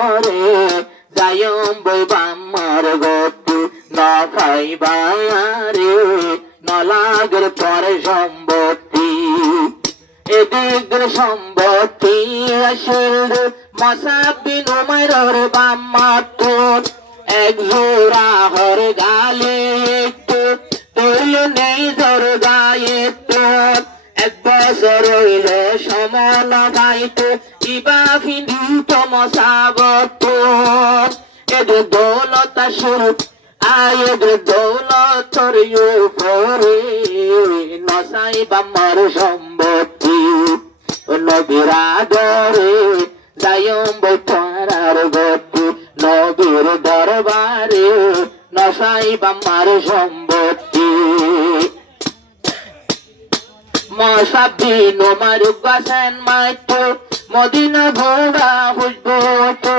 দরে যায়ম বই বাম্মার গতি না খাইবারে নলাগের পরে সম্পত্তি এদিকের সম্পত্তি আসিল মসাবিন উমাইর বাম্মার তোর এক জোড়া হর গালে একটু তুল নেই ধর গায়ে তোর এক বছর হইল সমল গাইতো ইবা ফিন্দিত মসাবত এদের দৌলত আসিল আয়েদের দৌলতর উপরে নসাই বাম্মার সম্পত্তি নবীর আদরে যায়ম বই পারার গতি নবীর দরবারে নসাই বাম্মার সম্পত্তি মসাবিন উমার গাছেন মাইতো মদিনা ঘোড়া হুজবতো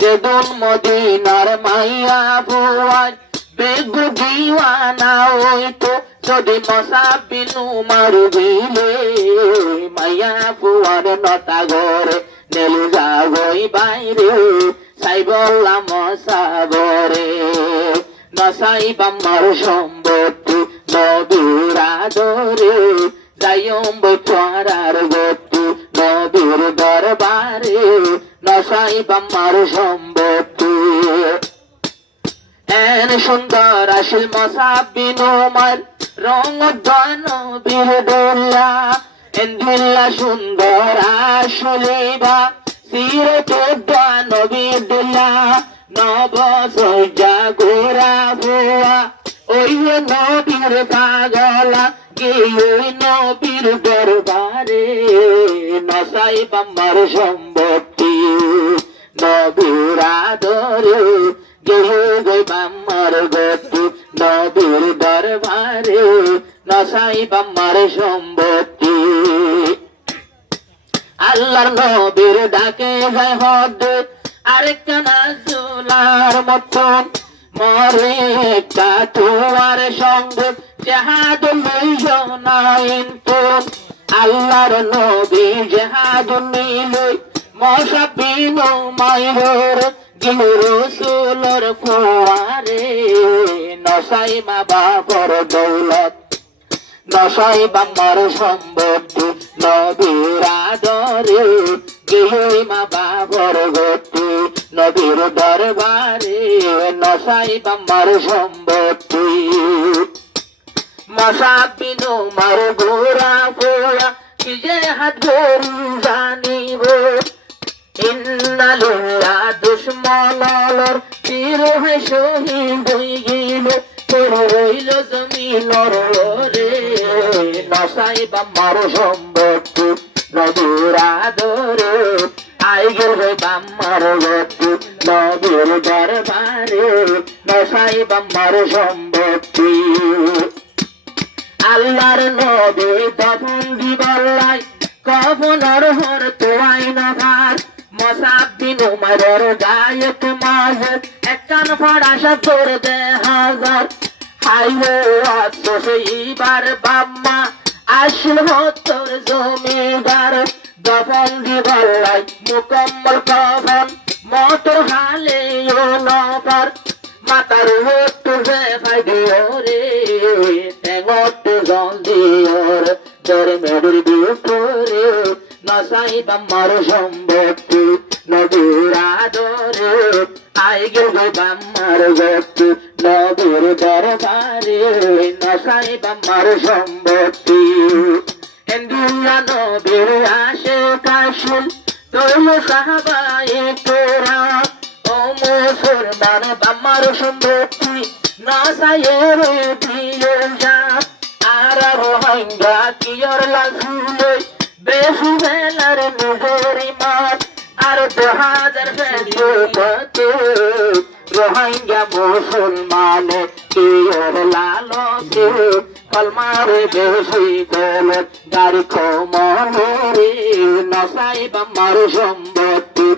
যেদন মদিনার মাইয়া বুয়াজ বেগ দিওয়ানা হইতো যদি মসাবিন উমার দিলে মাইয়া বুয়ার নতা ঘরে নেলু যাগই বাইরে সাইবল্লা মসাবরে নসাই বাম্মার সম্পত্তি নবীর আদরে যায়ম বই পারার গতি নবীর দরবারে নসাই বাম্মার সম্পত্তি এন সুন্দর আসিল মসাবিন উমার রং নবীর দোল্লা এন্দিল্লা সুন্দর আসলিবা সিরতে নবীর দোল্লা নব সজ্জা গোরা ভুয়া ওই নবীর পাগলা ওই নবীর দরবারে নসাই বাম্মার সম্পত্তি নবীর আদরে গেহে গই বাম্মার গতি নবীর দরবারে নসাই বাম্মার সম্পত্তি আল্লাহর নবীর ডাকে যায় হদ আরেকখানা জোলার মতন মরে একটা তোমার সঙ্গে জাহাদ লইন তো আল্লাহর নবী জাহাদ নিলে মসাবিন উমাইর গিল রাসূলের ফুয়ারে নসাই মা বাবার দৌলত নসাই বাম্মার সম্পত্তি নবীর আদরে গিয়ে মা বাবার গতি নবীর দরবারে নসাই বাম্মার সম্পত্তি মসাবিন উমার গোরা ফোয়া কি যে হাত গরু জানিব ইন্নালুল্লাহ দুশ্মনর তীর হয় শহীদ হয়ে গেল তোর রইল জমিনর রে নসাই বাম্মার সম্পত্তি নবীর আদরে আই গেল বাম্মার গতি নবীর দরবারে নসাই বাম্মার সম্পত্তি আল্লাহর নবী দফন দিবল্লাই কফনর হর তোয়াই নভার মসাবিন উমারের গায়ে তোমার একখান ফড়াশা করে দে হাজার হাইরে আফসোস এইবার বাম্মা আসল হতর জমিদার দফন দিবল্লাই মুকম্মল কফন মতর হালে নফার মাতার হত ফাই দিও রে টেঙ্গট জল দিও রে জরে মেরুর বিপরে নসাই বাম্মার সম্পত্তি নবীর আদরে আই গেল বাম্মার গতি নবীর দরবারে নসাই বাম্মার সম্পত্তি এন্দিয়া নবীর আসে কাশুল তোল সাহাবায়ে তোরা ও মুসলমান বাম্মার সম্পত্তি নসাইয়ের দিয়ে যা আর রোহিঙ্গা কিয়র লাগুলে বেশু বেলার নিজের ইমান আর 2000 ফেরতে রোহিঙ্গা মুসলমানে কিয়র লালসে কলমারে বেশি ফেলে গাড়ি কমরে নসাই বাম্মার সম্পত্তি